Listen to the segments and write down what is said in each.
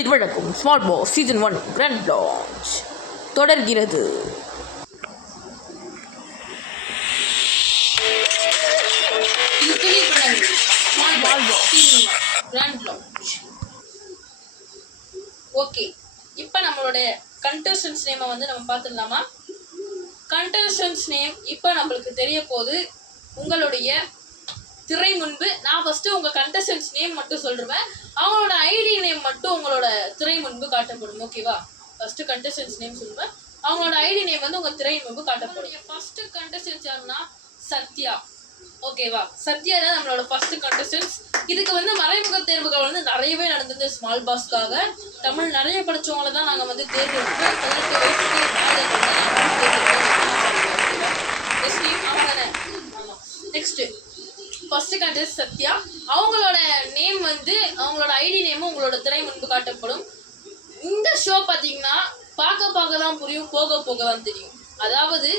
குளிர் வழக்கும் small boss season 1 grand launch தொடர்கிறது. ஓகே, இப்போ நம்மளுடைய கண்டஸ்டன்ஸ் நேமை வந்து நம்ம பார்த்துடலாமா? கண்டஸ்டன்ஸ் நேம் இப்போ நம்மளுக்கு தெரிய போகுது. உங்களுடைய திரை முன்பு நான் ஃபஸ்ட்டு உங்கள் கண்டஸ்டன்ஸ் நேம் மட்டும் சொல்லிடுவேன். அவங்களோட ஐடி நேம் மட்டும் உங்களோட திரை முன்பு காட்டப்படும். ஓகேவா? ஃபஸ்ட்டு கண்டஸ்டன்ஸ் நேம் சொல்லுவேன், அவங்களோட ஐடி நேம் வந்து உங்கள் திரை முன்பு காட்டப்படும். ஃபஸ்ட்டு கண்டஸ்டன்ஸ் யாருன்னா சத்யா. ஓகேவா? சத்யா தான் நம்மளோட ஃபர்ஸ்ட் கண்டஸ்டன்ஸ். இதுக்கு வந்து மறைமுக தேர்வுகள் வந்து நிறையவே நடந்தது ஸ்மால் பாஸ்க்காக. தமிழ் நிறைய படித்தவங்களை தான் நாங்கள் வந்து தேர்ந்தெடுத்து 18 வயசுக்கு நெக்ஸ்ட்டு ஃபர்ஸ்ட் கண்டஸ்ட் சத்யா. அவங்களோட நேம் வந்து அவங்களோட ஐடி நேமும் உங்களோட திரை முன்பு காட்டப்படும். இந்த ஷோ பார்த்தீங்கன்னா பார்க்க தான் புரியும், போக தான் தெரியும். அதாவது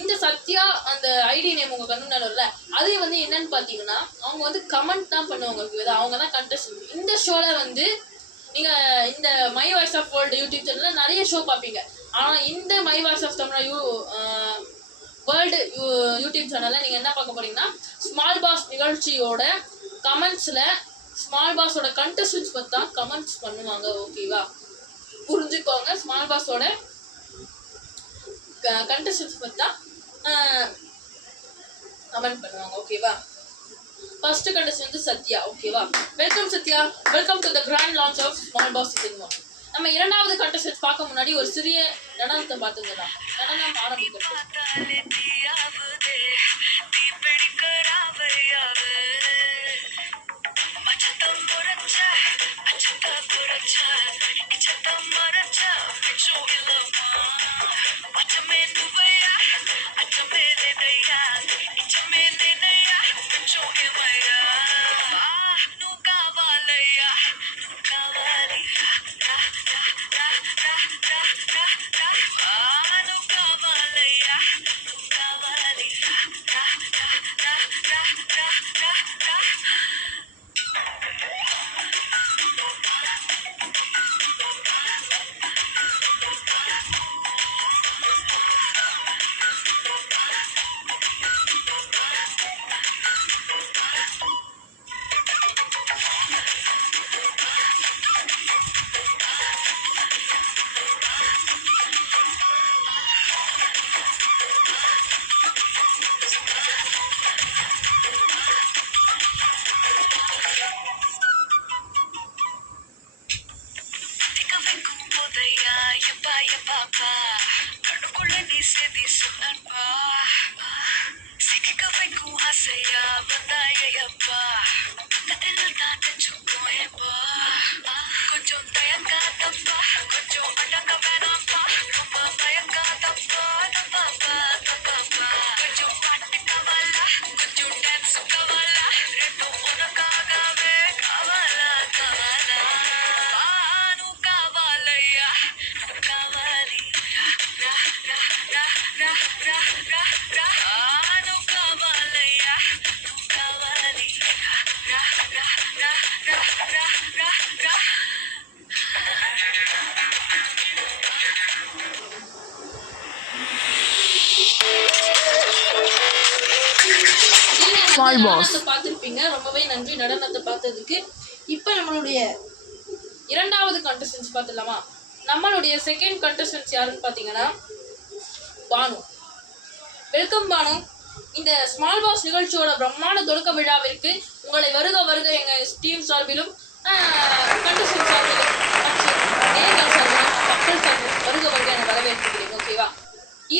இந்த சத்யா அந்த ஐடி நேம் உங்கள் கண்ணுல அது வந்து என்னன்னு பார்த்தீங்கன்னா அவங்க வந்து கமெண்ட் தான் பண்ணுவாங்க. அவங்க தான் கண்டஸ்டன்ட். இந்த ஷோவில் வந்து நீங்கள் இந்த my voice of world YouTube சேனலில் நிறைய ஷோ பார்ப்பீங்க. ஆனால் இந்த my voice of Tamil world YouTube சேனலில் நீங்கள் என்ன பார்க்க போறீங்கன்னா ஸ்மால் பாஸ் நிகழ்ச்சியோட கமெண்ட்ஸில் ஸ்மால் பாஸோட கண்டஸ்டன்ஸ் பற்றி தான் கமெண்ட்ஸ் பண்ணுவாங்க. ஓகேவா? புரிஞ்சுக்கோங்க. ஸ்மால் பாஸோட கண்டஸ்டன்ஸ் பற்றி தான் கமெண்ட் பண்ணுவாங்க. ஓகேவா? ஃபர்ஸ்ட் கண்டஸ்டன்ட் வந்து சத்யா. ஓகேவா? Welcome Sathya, welcome to the grand launch of small boss season 1. நம்ம இரண்டாவது கண்டஸ்டன்ஸ் பார்க்க முன்னாடி ஒரு சிறிய நடனத்தை பார்த்துக்கலாம். நடனம் ஆரம்பிக்கிறது. பார்த்துருப்பீங்க. ரொம்பவே நன்றி நடனத்தை பார்த்ததுக்கு. இப்போ நம்மளுடைய இரண்டாவது கண்டஸ்டன்ஸ் பார்த்துடலாமா? நம்மளுடைய செகண்ட் கண்டஸ்டன்ஸ் யாருன்னு பார்த்தீங்கன்னா பானு. வெல்கம் பானு. இந்த ஸ்மால் பாஸ் நிகழ்ச்சியோட பிரம்மாண்ட தொடக்க விழாவிற்கு உங்களை வருக எங்கள் டீம் சார்பிலும் கண்டஸ்டன்ஸ் சார்பிலும் மக்கள் சார்பிலும் வருக என வரவேற்கிறேன். ஓகேவா?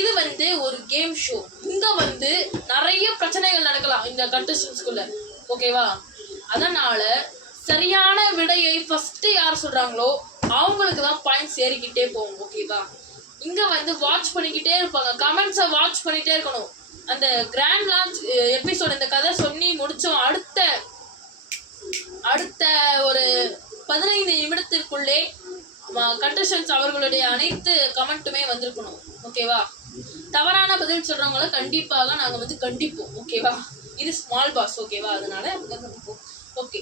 இது வந்து ஒரு கேம் ஷோ. இங்க வந்து நிறைய பிரச்சனைகள் நடக்கலாம் இந்த கண்டஸ்டன்ஸ்குள்ள. ஓகேவா? அதனால சரியான விடையை ஃபர்ஸ்ட் யார் சொல்றாங்களோ அவங்களுக்கு தான் பாயிண்ட்ஸ் ஏறிக்கிட்டே போகும். ஓகேவா? இங்க வந்து வாட்ச் பண்ணிக்கிட்டே இருப்பாங்க, கமெண்ட்ஸை வாட்ச் பண்ணிட்டே இருக்கணும். அந்த கிராண்ட் லான்ச் எபிசோட் இந்த கதை சொல்லி முடிச்சோம் அடுத்த ஒரு 15 நிமிடத்திற்குள்ளே கண்டஸ்டன்ஸ் அவர்களுடைய அனைத்து கமெண்ட்டுமே வந்திருக்கணும். ஓகேவா? தவறான பதில் சொல்றவங்கள கண்டிப்பாக நாங்கள் வந்து கண்டிப்போம். ஓகேவா? இது ஸ்மால் பாஸ். ஓகேவா? அதனால கண்டிப்போம். Okay,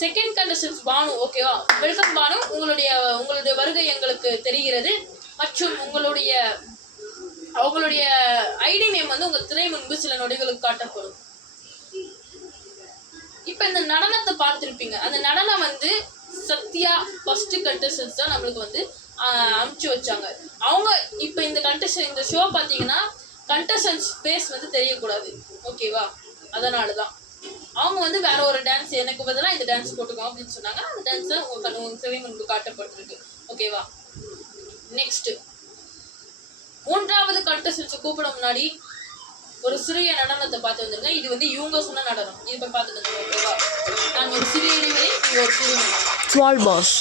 second contestants Banu. ஓகேவா, வெல்கம் பானு. உங்களுடைய வருகை எங்களுக்கு தெரிகிறது. மற்றும் அவங்களுடைய ஐடி நேம் வந்து உங்கள் திரை முன்பு சில நொடிகளுக்கு காட்டப்படும். இப்போ இந்த நடனத்தை பார்த்துருப்பீங்க. அந்த நடனம் வந்து சத்யா ஃபர்ஸ்ட் கண்டஸ்டன்ஸ் தான் நம்மளுக்கு வந்து அனுப்பிச்சு வச்சாங்க. அவங்க இப்போ இந்த ஷோ பார்த்தீங்கன்னா கண்டஸ்டன்ஸ் ஃபேஸ் வந்து தெரியக்கூடாது. ஓகேவா, அதனால தான் அவங்க வந்து வேற ஒரு டான்ஸ் எனக்கு பதிலாக இந்த டான்ஸ் போட்டுக்கோங்க அப்படின்னு சொன்னாங்க. அந்த டான்ஸை உங்கள் திரை முன்பு காட்டப்பட்டிருக்கு. ஓகேவா, நெக்ஸ்ட் மூன்றாவது கண்டஸ்டன்ஸை கூப்பிட முன்னாடி ஒரு சிறிய நடனத்தை பார்த்து வந்துருங்க. இது வந்து இவங்க சொன்ன நடனம். இது போய் பார்த்துட்டு வந்துருங்க. ஓகேவா, நான் ஒரு சிறிய இடைவெளி, ஒரு சிறிய ஸ்மால் பாஸ்.